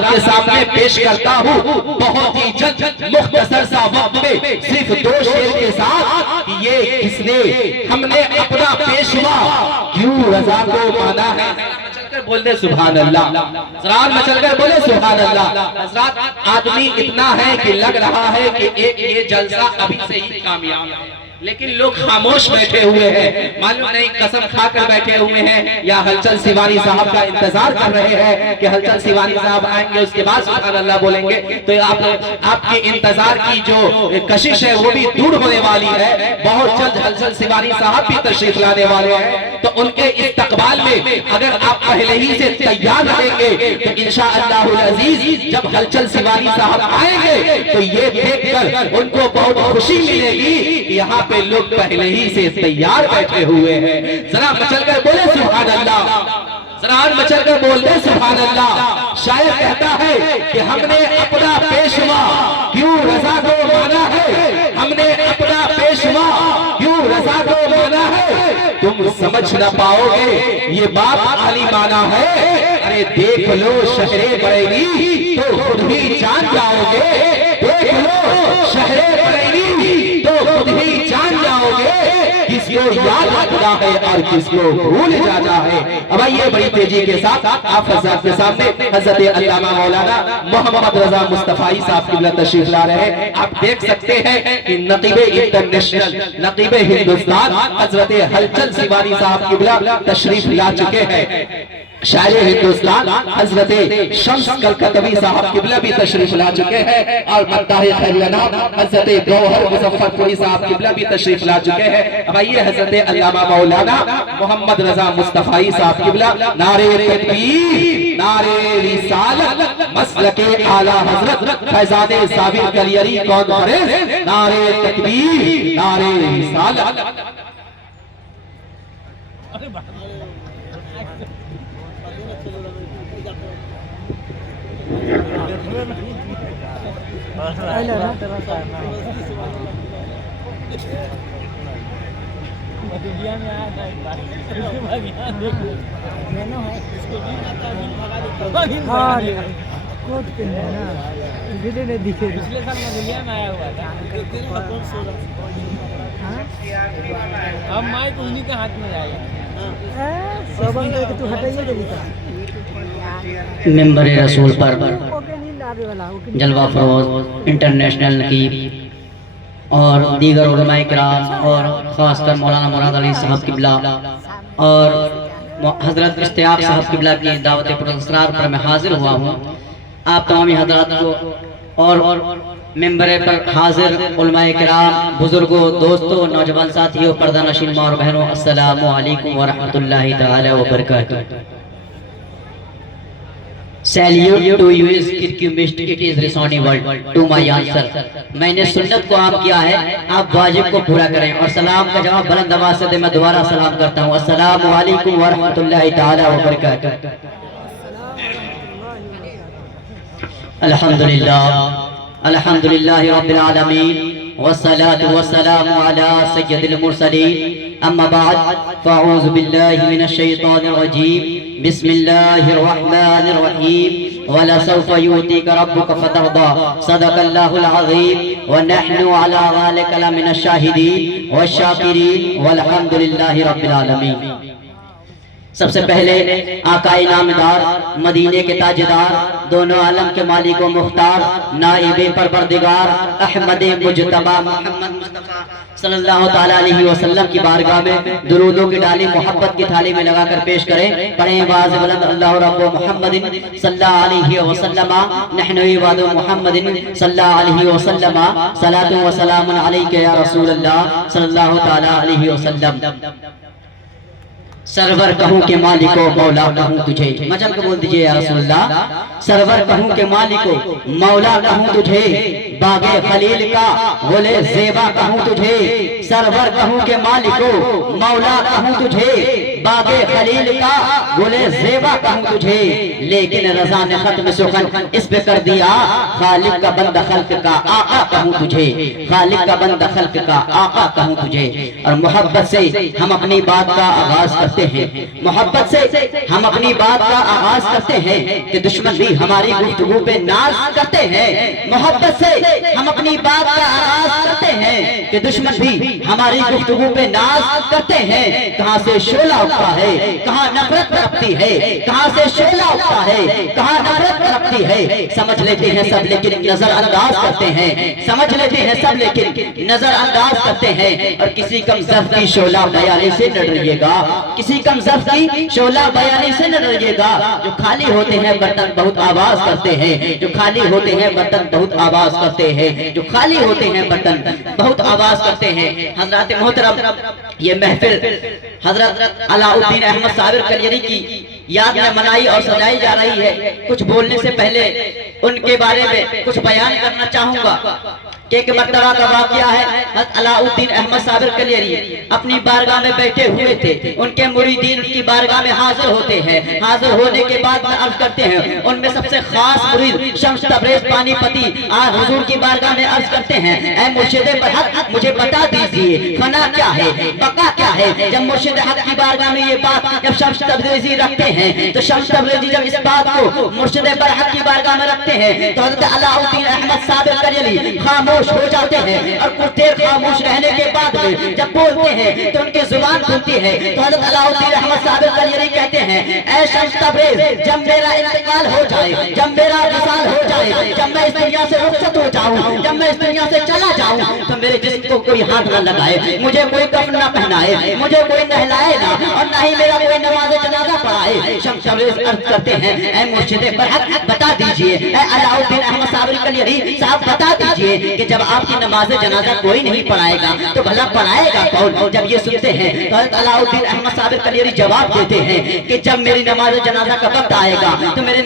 کے سامنے پیش کرتا ہوں بہت ہی جلد مختصر سا وقت میں صرف 2 شعر کے ساتھ یہ کس نے ہم نے اپنا پیشوا کیوں رضا کو مانا ہے. مچل کر بول دے سبحان اللہ. حضرات مچل کر بولے سبحان اللہ. حضرات آدمی اتنا ہے کہ لگ رہا ہے کہ ایک یہ جلسہ ابھی سے ہی کامیاب ہے، لیکن لوگ خاموش بیٹھے ہوئے ہیں، معلوم نہیں قسم کھا کر بیٹھے ہوئے ہیں یا ہلچل سیوانی صاحب کا انتظار کر رہے ہیں کہ ہلچل سیوانی صاحب آئیں گے اس کے بعد سبحان اللہ بولیں گے. تو آپ کے انتظار کی جو کشش ہے وہ بھی دور ہونے والی ہے. بہت جلد ہلچل سیوانی صاحب بھی تشریف لانے والے ہیں، تو ان کے استقبال میں اگر آپ پہلے ہی سے تیار رہیں گے تو انشاءاللہ العزیز جب ہلچل سیوانی صاحب آئیں گے تو یہ دیکھ کر ان کو بہت خوشی ملے گی کہ یہاں پہ لوگ پہلے ہی سے تیار بیٹھے ہوئے ہیں. ذرا مچل کر بولے سبحان اللہ. ذرا مچل کر بول دے سبحان اللہ. شاعر کہتا ہے کہ ہم نے اپنا پیشوا کیوں رضا کو مانا ہے، ہم نے اپنا پیشوا کیوں رضا کو مانا ہے. تم سمجھ نہ پاؤ گے یہ بات عالی مانا ہے. ارے دیکھ لو شہر بریلی تو خود ہی جان جاؤ گے. دیکھ لو شہر بریلی تو خود ہی جان جاؤ گے کس کو یاد رکھنا ہے اور کس کو بھول جانا ہے. اب آئیے بڑی تیزی کے ساتھ آپ حضرات کے سامنے حضرت علامہ مولانا محمد رضا مصطفی صاحب قبلہ تشریف لا رہے ہیں. آپ دیکھ سکتے ہیں کہ نقیب انٹرنیشنل، نقیب ہندوستان حضرت ہلچل سیوانی صاحب قبلہ تشریف لا چکے ہیں. شاعر ہندوستان حضرت شمس کلکتوی صاحب قبلہ بھی تشریف لا چکے ہیں، اور مداح خیرالانام حضرت گوہر مظفر پوری صاحب قبلہ بھی تشریف لا چکے ہیں. اب آئیے حضرت علامہ مولانا محمد رضا مصطفی صاحب قبلہ نعرہ تکبیر، نعرہ رسالت، مسلک اعلی حضرت فیضان صابر کلیری کانفرنس، نعرہ تکبیر، نعرہ رسالت. اب مائک انہی کے ہاتھ میں جائے گا. ممبر رسول پر جلوہ فروز انٹرنیشنل نقیب اور دیگر علماء کرام اور خاص کر مولانا مراد علی صاحب قبلہ اور حضرت اشتیاق صاحب قبلہ کی دعوت پراسرار پر میں حاضر ہوا ہوں. آپ تمامی حضرات کو اور ممبر پر حاضر علماء کرام، بزرگوں، دوستوں، نوجوان ساتھیوں، پردہ نشین ماں اور بہنوں، السلام علیکم ورحمۃ اللہ تعالی وبرکاتہ. Salute to you is kirkumist, it is resounding word to my answer. میں نے سنت کو عام کیا ہے، آپ واجب کو پورا کریں، اور سلام کا جواب بلند آواز سے دے. میں دوبارہ سلام کرتا ہوں، السلام علیکم ورحمۃ اللہ تعالی وبرکاتہ. الحمدللہ الحمدللہ رب العالمین والصلاة والسلام على سید المرسلین. اما بعد فاعوذ باللہ من الشیطان الرجیم، بسم اللہ الرحمن الرحیم. وَلَسَوْفَ يُؤْتِيكَ رَبُّكَ فَتَرْضَىٰ. صدق اللہ العظیم ونحن على ذلك لمن الشاہدین والشاکرین والحمد للہ رب العالمین. سب سے پہلے آقا نامدار، مدینے کے تاجدار، دونوں عالم کے مالک و مختار، نائب پروردگار احمد مجتبی محمد مصطفیٰ صلی اللہ تعالیٰ علیہ وسلم کی بارگاہ میں درودوں کی ڈالی محبت کی تھالی میں لگا کر پیش کریں. پڑھیں باز بلند اللہ رب محمد صلی اللہ علیہ وسلم، نحن عباد محمد صلی اللہ علیہ وسلم، صلاۃ و سلام علیک یا رسول اللہ صلی اللہ تعالیٰ علیہ وسلم. سرور کہوں کہ مالکو مولا کہوں تجھے. مچل کو بول دیجئے یا رسول اللہ. سرور کہوں کہ مالکو مولا کہوں تجھے، باغ خلیل کا گلے زیبا کہوں تجھے. سرور کہوں کہ مالکو مولا کہوں تجھے، बागे खलील का गुले ज़ेबा कहूँ तुझे, लेकिन रज़ा ने खत्म सुखन इस पे कर दिया, खालिक का बंदा खल्क का आका कहूँ तुझे, खालिक का बंदा खल्क का आका कहूँ तुझे। और मोहब्बत से हम अपनी बात का आगाज करते हैं, मोहब्बत से हम अपनी बात का आगाज करते हैं कि दुश्मन भी हमारी गुफ्तगू पे नाज करते हैं। मोहब्बत से हम अपनी बात का आगाज करते हैं कि दुश्मन भी हमारी गुफ्तगू पे नाज करते हैं। कहाँ से शोला उठता है, कहाँ नफरत पनपती है, कहाँ से शोला उठता है, कहाँ नफरत पनपती है। समझ लेते हैं सब लेकिन नजरअंदाज करते हैं, समझ लेते हैं सब लेकिन नजरअंदाज करते हैं। और किसी कम ज़र्फ़ की शोला बयानी से न डरिएगा, किसी कम ज़र्फ़ की शोला बयानी से न डरिएगा। जो खाली होते हैं बर्तन बहुत आवाज करते हैं, जो खाली होते हैं बर्तन बहुत आवाज करते हैं, जो खाली होते हैं बर्तन बहुत आवाज करते हैं। हज़रात मोहतरम, ये महफिल हज़रत अलाउद्दीन अहमद साबिर कलियरी की याद में मनाई और सजाई जा रही है। कुछ बोलने से पहले उनके बारे में कुछ बयान करना चाहूंगा कि एक मर्तबा का वाक़या है। हज़रत अलाउद्दीन अहमद साबिर कलियरी अपनी बारगाह में बैठे हुए थे, उनके मुरीदीन उनकी बारगाह में हाजिर होते हैं। हाजिर होने के बाद में अर्ज करते हैं, उनमें सबसे खास मुरीद शम्स तबरेज़ पानीपती आज हुजूर की बारगाह में अर्ज करते हैं, ऐ मुर्शिद बरहक मुझे बता दीजिए फना क्या है, बका क्या है। जब मुर्शिद हक की बारगाह में ये बात जब शम्स तबरेज़ी रखते हैं, तो शम्स तबरेज़ी जब इस बात को मुर्शिद बरहक की बारगाह में रखते हैं, तो हज़रत अलाउद्दीन अहमद साबिर कलियरी खामोश हो जाते हैं। और कुछ देर खामोश रहने के बाद में जब बोलते हैं तो उनकी जुबान खुलती है। तो हज़रत अलाउद्दीन अहमद साबिर कलियरी कहते हैं, ऐ शम्स तबरेज़ जब मेरा इंतकाल हो जाए, जब मेरा विसाल हो जाए, जब मैं इस दुनिया से रुखसत हो जाऊं, जब मैं इस दुनिया से चला जाऊं, तो मेरे जिस्म को कोई हाथ न लगाए, मुझे कोई कफन न पहनाए, मुझे कोई नहलाए ना, और न ही मेरा कोई नमाज जनाजा पढ़ाए। शम्स तबरेज़ अर्ज करते हैं, ऐ मुर्शिद बरहक बता दीजिए, ऐ अलाउद्दीन अहमद साबिर कलियरी साहब बता दीजिए कि जब आपकी नमाज जनाजा कोई नहीं पढ़ाएगा तो भला पढ़ाएगा कौन। जब ये सुनते हैं तो हज़रत अलाउद्दीन अहमद साबिर कलियरी जवाब देते हैं कि जब मेरी नमाज जनाजा का वक्त आएगा तो मेरे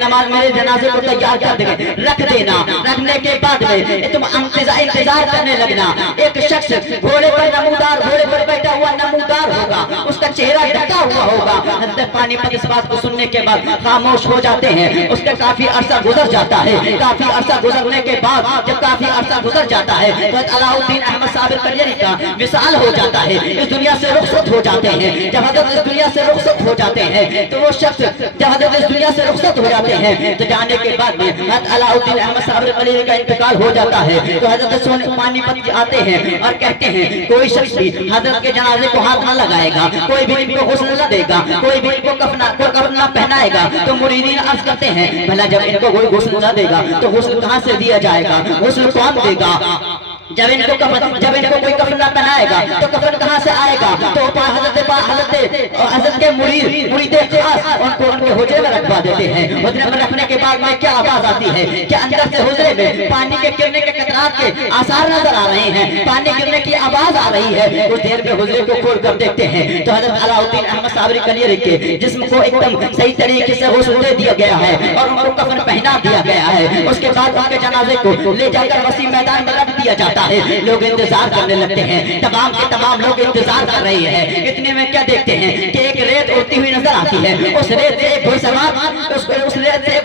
जनाजे को तैयार कर देंगे, रख देना। रखने के बाद में तुम इंतजार करने लगना। एक शख्स घोड़े पर नमूदार, घोड़े पर बैठा हुआ नमूदार होगा, उसका चेहरा ढका हुआ होगा। हज़रत पानीपत इस बात को सुनने के बाद खामोश हो जाते हैं। उसका काफी अरसा गुजर जाता है। काफी अरसा गुजरने के बाद जब काफी अरसा गुजर जाता है तो अलाउद्दीन अहमद साबिर कलियरी का विसाल हो जाता है, इस दुनिया से रुखसत हो जाते हैं। जब हज़रत इस दुनिया से रुखसत हो जाते हैं तो वो शख्स जब हज़रत इस दुनिया से रुखसत हो जाते हैं तो जाने के बाद में हज़रत अलाउद्दीन अहमद साबिर कलियरी का इंतकाल हो जाता है। तो हज़रत सोने पानीपत आते हैं और कहते हैं, कोई शख्स भी हज़रत के जनाजे को हाथ न लगाएगा, कोई भी इनको गुस्ल न देगा, कोई भी इनको कफन न पहनाएगा। तो मुरीदीन अर्ज करते हैं, भला जब इनको कोई गुस्ल न देगा तो गुस्ल कहाँ से दिया जाएगा, गुस्ल कौन देगा। जब इनको कोई कफन न पहनाएगा तो कफन कहाँ से आएगा। तो हज़रत के मुरीद खास उनको उनके हुजरे में रखवा देते हैं। हुजरे में रखने के बाद में क्या आवाज आती है कि अंदर से हुजरे में पानी के गिरने के कतरात के आसार नजर आ रहे हैं, पानी गिरने की आवाज आ रही है। कुछ देर में हुजरे को खोल कर देखते हैं तो हज़रत अलाउद्दीन अहमद साबिर कलियरी के जिस्म को एकदम सही तरीके से गुस्ल दे दिया गया है और उनको कफन पहना दिया गया है। उसके बाद उनके जनाजे को ले जाकर वसी मैदान में रख दिया जाता है। लोग इंतजार करने लगते हैं, तमाम के तमाम लोग इंतजार कर रहे हैं। इतने में क्या देखते हैं कि एक रेत उड़ती हुई नजर आती है। उस रेत से एक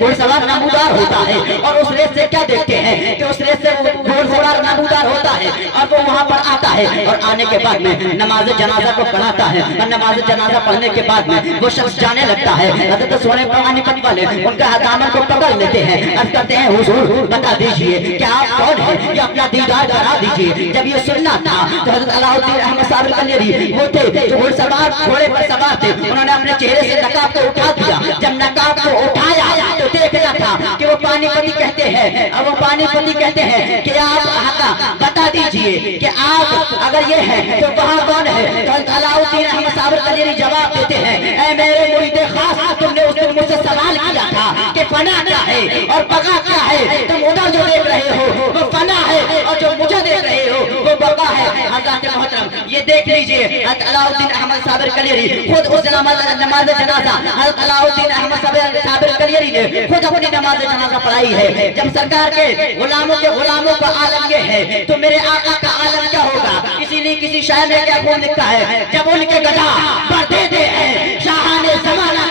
घुड़सवार नमूदार होता है और उस रेत से क्या देखते हैं कि उस रेत से घुड़सवार नमूदार होता है और वो वहां पर आता है और आने के बाद में नमाज जनाजा को पढ़ाता है। और नमाज जनाजा पढ़ने के बाद में वो शख्स जाने लगता है। हज़रत सोने पानीपत वाले उनका दामन को पकड़ लेते हैं, अर्ज करते हैं, हुजूर बता दीजिए कि आप कौन है, ये अपना दीदार करा दीजिए। जब ये सुनना था तो हज़रत अलाउद्दीन अहमद साबिर कलियरी वो थे जो घुड़सवार घोड़े पर सवार थे, उन्होंने अपने चेहरे से नकाब को उठा दिया। जब नकाब को उठाया तो देखना था कि वो पानीपती कहते हैं, और वो पानीपती कहते हैं कि आप बता दीजिए कि आप अगर ये है तो वहाँ कौन है। तो अलाउद्दीन अहमद साबिर कलियरी जवाब देते हैं, ऐ मेरे मुरीद खास, तुमने उस दिन मुझसे सवाल किया था कि फना क्या है और बका क्या है। तुम उधर जो देख रहे हो वो फना है और जो मुझे देख रहे हो वो बका है। हज़रत मोहतरम ये देख लीजिए, हज़रत अलाउद्दीन अहमद साबिर कलियरी खुद उस नमाज जनाजा हज़रत अलाउद्दीन अहमद साबिर कलियरी ने खुद अपनी नमाज जनाजा पढ़ाई है। जब सरकार के गुलामों का आलम ये है तो मेरे आका का आलम क्या होगा। किसी ने किसी शायर ने क्या खूब लिखा है, जब उनके गदा पर देते हैं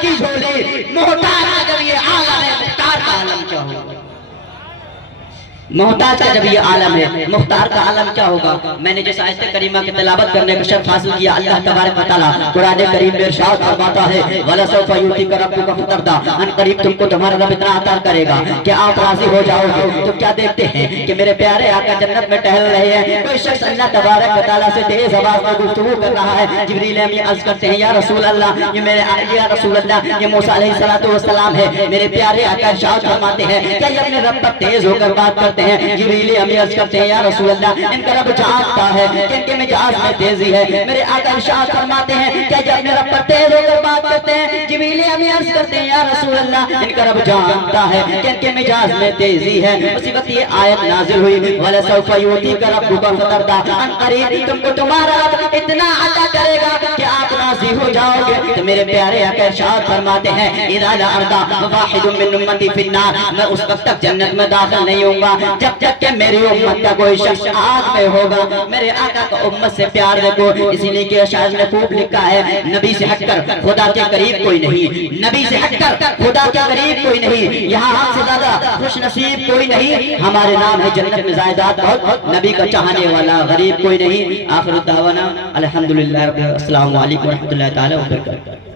کی جھولی محتاج کا جب یہ عالم ہے مختار کا عالم کیا ہوگا محتاج کا جب یہ عالم ہے مختار کا عالم کیا ہوگا میں نے جس آیت کریمہ کی تلاوت کرنے کا شرف حاصل کیا اللہ تبارک و تعالیٰ قرآن کریم میں ارشاد فرماتا ہے وَلَسَوْفَ يُؤْتِيكَ رَبُّكَ فَتَرْضَىٰ ان قریب تم کو تمہارا رب اتنا عطا کرے گا کہ آپ راضی ہو جاؤ گے تو کیا دیکھتے ہیں کہ میرے پیارے آقا جنت میں ٹہل رہے ہیں کوئی شخص اللہ تبارک و تعالیٰ سے تیز آواز میں گفتگو کر رہا ہے جبریل امین عرض کرتے ہیں یا رسول اللہ یہ میرے یا رسول اللہ یہ موسیٰ علیہ السلام ہے میرے پیارے آقا ارشاد فرماتے ہیں کہ یہ اپنے رب پر تیز ہو کر بات کرتے ہیں جبریل امین عرض کرتے ہیں یا رسول اللہ ان کا رب جانتا ہے کہ ان کے مجاز میں تیزی ہے میرے آقا ارشاد فرماتے ہیں کہ جب اپنے رب پر تیز ہو کر بات کرتے ہیں جبریل امین عرض کرتے ہیں یا رسول اللہ ان کا رب جانتا ہے کہ ان کے مجاز میں تیزی ہے اسی وقت یہ آیت نازل ہوئی وَلَسَوْفَ يُؤْتِيكَ رَبُّكَ فَتَرْضَىٰ ان قریب تم کو تمہارا رب اتنا عطا کرے گا کہ آپ راضی ہو جاؤ گے تو میرے پیارے آقا ارشاد فرماتے ہیں اِذَا لَأَرْضَىٰ وَاحِدٌ مِّن أُمَّتِي فِي النَّارِ میں اس وقت تک جنت میں داخل نہیں ہوں گا جب تک کہ میری امت کا کوئی شخص آگ میں ہوگا میرے آقا کا امت سے پیار دیکھو اسی لیے کہ اشعار نے خوب لکھا ہے نبی سے ہٹ کر خدا کے قریب کوئی نہیں نبی سے ہٹ کر خدا کے قریب کوئی نہیں یہاں ہم سے زیادہ خوش نصیب کوئی نہیں ہمارے نام ہے جنت میں زائدات بہت نبی کا چاہنے والا غریب کوئی نہیں آخر الدعوانا الحمدللہ رب السلام علیکم ورحمۃ اللہ تعالی وبرکاتہ